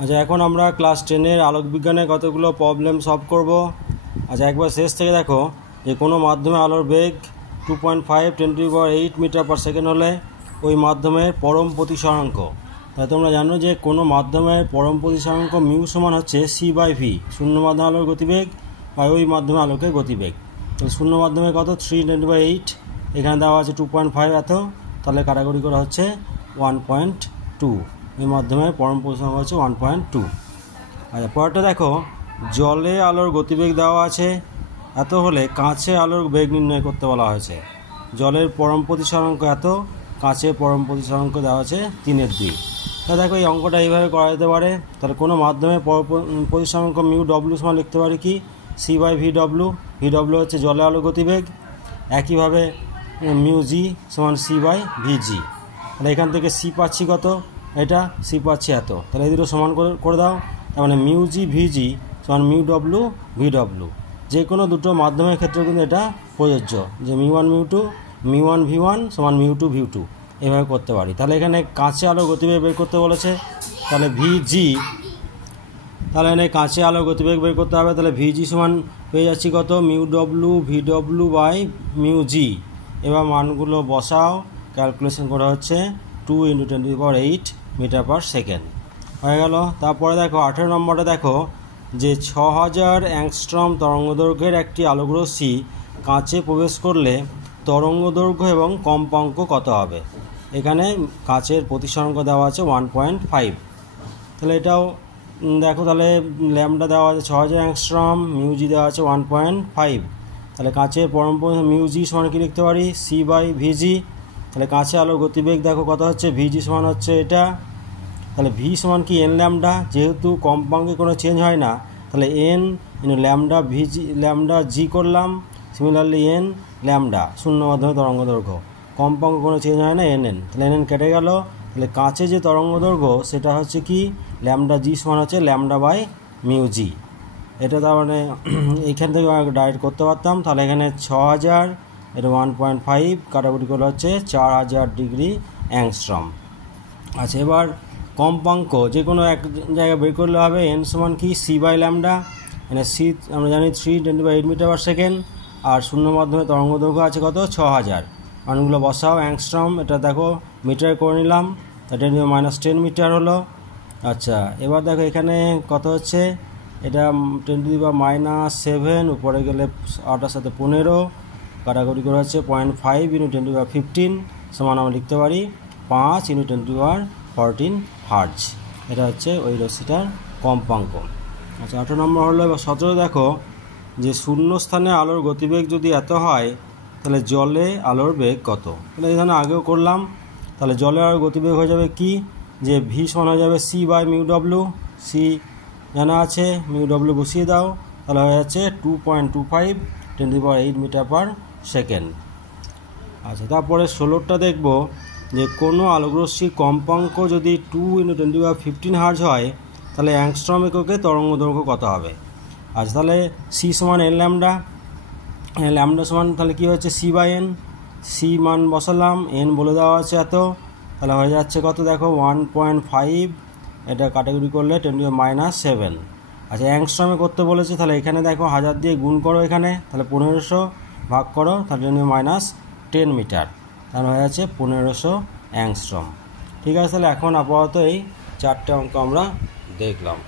আচ্ছা, এখন আমরা ক্লাস 10-এর আলোক বিজ্ঞানের কতগুলো প্রবলেম সলভ করব। আচ্ছা, একবার শেষ থেকে দেখো যে কোনো মাধ্যমে আলোর বেগ 2.5 10⁸ মিটার পার সেকেন্ড হলে ওই মাধ্যমের পরম প্রতিসরাঙ্ক। তাই তোমরা জানো যে কোনো মাধ্যমের পরম প্রতিসরাঙ্ক মিউ সমান হচ্ছে c/v, শূন্য মাধ্যমে আলোর গতিবেগ বা ওই মাধ্যমে আলোকের গতিবেগ। তো শূন্য মাধ্যমে কত 3 10⁸, এখানে দেওয়া আছে 2.5 এত, তাহলে কাটাকুটি করা হচ্ছে 1.2। এই মাধ্যমে পরম প্রতিসরাঙ্ক হচ্ছে 1.2। আচ্ছা, পরেরটা দেখো, জলে আলোর গতিবেগ দেওয়া আছে এত হলে কাঁচে আলোর বেগ নির্ণয় করতে বলা হয়েছে। জলের পরম প্রতিসরাঙ্ক এত, কাঁচে পরম প্রতিসরাঙ্ক দেওয়া আছে 3/2। তাহলে দেখো এই অঙ্কটা এইভাবে করা যেতে পারে। তাহলে কোনো মাধ্যমে প্রতিসরাঙ্ক মিউ ডব্লিউ সমান লিখতে পারি কি c/vw। ভিডব্লিউ হচ্ছে জলে আলোর গতিবেগ। একইভাবে মিউ জি সমান c/vg। তাহলে এখান থেকে সি পাচ্ছি কত, এটা সি পাচ্ছি এত, তাহলে এই দুটো সমান করে দাও। তার মানে মিউ জি ভিজি সমান মিউ ডব্লিউ ভিডব্লিউ। যে কোনো দুটো মাধ্যমের ক্ষেত্রে কিন্তু এটা প্রযোজ্য, যে মিউ1 মিউ2, মিউ1 ভি1 সমান মিউ2 ভিউ2, এভাবে করতে পারি। তাহলে এখানে কাঁচে আলোর গতিবেগ বের করতে বলেছে, তাহলে ভিজি, তাহলে এখানে কাঁচে আলোর গতিবেগ বের করতে হবে। তাহলে ভিজি সমান পেয়ে যাচ্ছি কত, mu W V W by mu g. এবার মানগুলো বসাও, ক্যালকুলেশন করা হচ্ছে 2 × 10⁸ মিটার পার সেকেন্ড হয়ে গেল। তারপরে দেখো 18 নম্বরটা দেখো যে 6000 অ্যাংস্ট্রম তরঙ্গদৈর্ঘ্যের একটি আলোকরশ্মি কাঁচে প্রবেশ করলে তরঙ্গদৈর্ঘ্য এবং কম্পাঙ্ক কত হবে। এখানে কাঁচের প্রতিসরাঙ্ক দেওয়া আছে 1.5। তাহলে এটাও দেখো, তাহলে ল্যামডা দেওয়া আছে 6000 অ্যাংস্ট্রম, মিউজি দেওয়া আছে 1.5। তাহলে কাঁচের পরম মিউজি সমান কি লিখতে পারি c/vg। তাহলে কাঁচে আলোর গতিবেগ দেখো কত হচ্ছে, ভিজি সমান হচ্ছে এটা। তাহলে ভি সমান কি এন ল্যামডা, যেহেতু কম্পাঙ্কে কোনো চেঞ্জ হয় না, তাহলে এন ল্যামডা ভিজি ল্যামডা জি করলাম। সিমিলারলি এন ল্যামডা শূন্য মাধ্যমে তরঙ্গদৈর্ঘ্য, কম্পাঙ্কে কোনো চেঞ্জ হয় না, এন। তাহলে এন কেটে গেল। তাহলে কাঁচে যে তরঙ্গদৈর্ঘ্য সেটা হচ্ছে কি ল্যামডা জি সমান হচ্ছে ল্যামডা বাই মিউ জি। এটা তার মানে এইখান থেকে ডাইরেক্ট করতে পারতাম। তাহলে এখানে 6000, এটা 1.5, কাটাকুটি করে হচ্ছে 4000 ডিগ্রি অ্যাংস্ট্রম। আচ্ছা, এবার কম্পাঙ্ক যে কোনো এক জায়গায় বের করলে হবে। এন সমান কি c/ল্যামডা, এখানে সি আমরা জানি 3 10⁸ মিটার পার সেকেন্ড, আর শূন্য মাধ্যমে তরঙ্গদৈর্ঘ্য আছে কত 6000। মানগুলো বসাও, অ্যাংস্ট্রম এটা দেখো মিটার করে নিলাম, তা 10⁻10 মিটার হলো। আচ্ছা, এবার দেখো এখানে কত হচ্ছে, এটা 10⁻7, উপরে গেলে 8-এর সাথে 15, কাটাকুটি করে হচ্ছে 0.5 × 10⁻15 সমান আমরা লিখতে পারি 5 × 10⁻14 হার্জ। এটা হচ্ছে ওই রশ্মিটার কম্পাঙ্ক। আচ্ছা, 18 নম্বর হলো। এবার 17 দেখো যে শূন্য স্থানে আলোর গতিবেগ যদি এত হয় তাহলে জলে আলোর বেগ কত। তাহলে এখানে আগেও করলাম। তাহলে জলে আলোর গতিবেগ হয়ে যাবে কি, যে ভি সমান হয়ে যাবে c/মিউ ডব্লিউ। সি জানা আছে, মিউ ডব্লিউ বসিয়ে দাও, তাহলে হয়ে যাচ্ছে 2.25 10⁸ মিটার পার সেকেন্ড। আচ্ছা, তারপরে 16টা দেখব যে কোনো আলোকরশ্মির কম্পাঙ্ক যদি 2 × 10⁻15 হার্জ হয় তাহলে অ্যাংস্ট্রম এককে তরঙ্গদৈর্ঘ্য কত হবে। আচ্ছা, তাহলে সি সমান এন ল্যামডা, ল্যামডা সমান তাহলে কী হচ্ছে c/n। সি মান বসালাম, এন বলে দেওয়া আছে এত, তাহলে হয়ে যাচ্ছে কত দেখো 1.5, এটা কাটাকুটি করলে 10⁻7। আচ্ছা, অ্যাংস্ট্রমে করতে বলেছে, তাহলে এখানে দেখো 1000 দিয়ে গুণ করো, এখানে তাহলে 1500 ভাগ করো, তাহলে 10⁻10 মিটার, তাহলে হয়ে যাচ্ছে 1500 অ্যাংস্ট্রম। ঠিক আছে, তাহলে এখন আপাতত এই 4টে অঙ্ক আমরা দেখলাম।